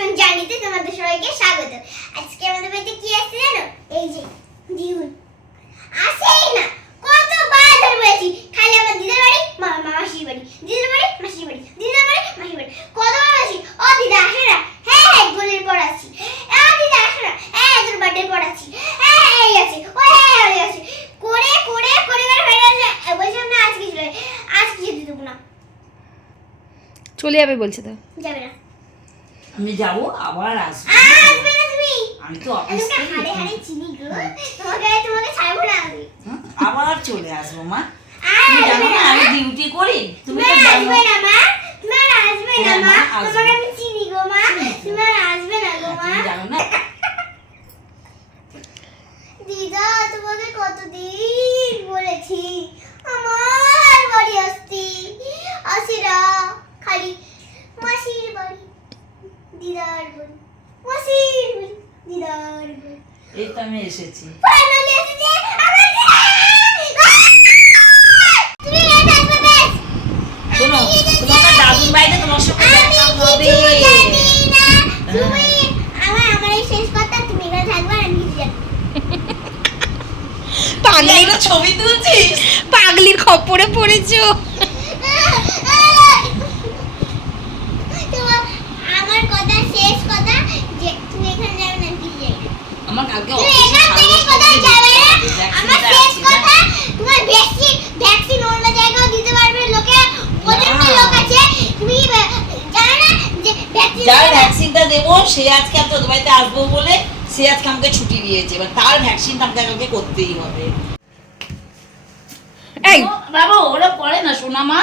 নতুন জার্নিতে তোমাদের সবাইকে স্বাগত। আজকে আমাদের বাড়িতে কি আছে জানো? এই যে দিউন। আসেই না কতবার ধরে বলেছি খালি আমার দিদার বাড়ি মাসির বাড়ি। দিদার বাড়ি মাসির বাড়ি দিদার বাড়ি মাসির বাড়ি। কতবার বলেছি ও দিদা আসে না। হ্যাঁ হ্যাঁ গোলের পর আসছি ও দিদা আসে না। হ্যাঁ তোর বার্থডে পর আসছি হ্যাঁ এই আছে ও হ্যাঁ ওই আছে। করে করে করে করে গেছে। বলছিলাম না আজকে চলে আজকে যেতে দেবো না। চলে যাবে বলছে তো। যাবে না। আমি যাব আবার আসব। আমি তো অফিস আবার চলে আসব মা। তুমি জানো না আমি ডিউটি করি? তুমি তুমি তো জানো। না মা তুমি আর আসবে না হ্যাঁ, মা মা, আসব। তোমাকে আমি চিনি গো মা তুমি আর আসবে না গো মা তুমি জানো না দিদা তোমাকে কতদিন বলেছি আমার বাড়ি আসতি আসিরা খালি মাসির বাড়ি দিদার মাসির দিদার এই তো আমি এসেছি। ফাইনালি এসেছে শোনো দাদুর বাড়িতে তোমার দেখা হবে। তুমি আমার আমার এই শেষ কথা তুমি এখানে থাকবে আর আমি পাগলির ছবি তুলছিস? পাগলির খপ্পরে পড়েছো তোমার আমার কথা শেষ কথা যে তুমি এখানে যাবে না কিছু জানি না। আমার কালকে তুমি অফিসে এখান থেকে সাড়ে কোথাও দশটা যাবে না ভ্যাকসিনটা আমার শেষ আসছে না? কথা তোমার ভ্যাকসিন ভ্যাকসিন অন্য জায়গায় দিতে পারবে লোকে প্রচণ্ড না। লোক আছে তুমি আহ, জানো না যে ভ্যাকসিন যার ভ্যাকসিনটা দেবো সে আজকে আর তোদের বাড়িতে আসব বলে সে আজকে আমাকে ছুটি দিয়েছে। এবার তার ভ্যাকসিনটা আমাকে কালকে করতেই হবে। এই! বাবা ওরা পড়ে না সোনা মা।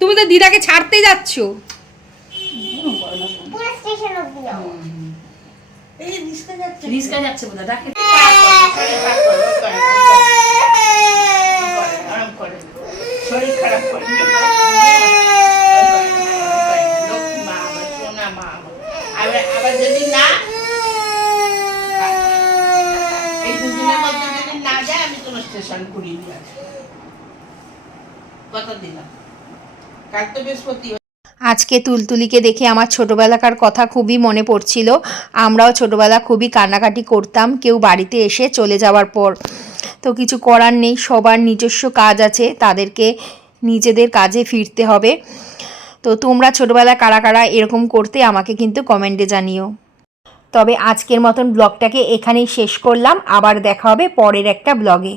তুমি তো দিদাকে ছাড়তে যাচ্ছ। পুরো রিস্কা যাচ্ছে বোধহয় ডাকে শরীর খারাপ করে আবার যদি না এই দুদিনের মধ্যে যদি না যায় আমি তোমার স্টেশন ঘুরিয়ে দিয়ে আসব কথা দিলাম কাল তো বৃহস্পতি আজকে তুলতুলিকে দেখে আমার ছোটবেলাকার কথা খুবই মনে পড়ছিল। আমরাও ছোটবেলা খুবই কান্নাকাটি করতাম, কেউ বাড়িতে এসে চলে যাওয়ার পর। তো কিছু করার নেই, সবার নিজস্ব কাজ আছে, তাদেরকে নিজেদের কাজে ফিরতে হবে। তো তোমরা ছোটবেলা কারা কারা এরকম করতে আমাকে কিন্তু কমেন্টে জানিও। তবে আজকের মতন ব্লগটাকে এখানেই শেষ করলাম, আবার দেখা হবে পরের একটা ব্লগে।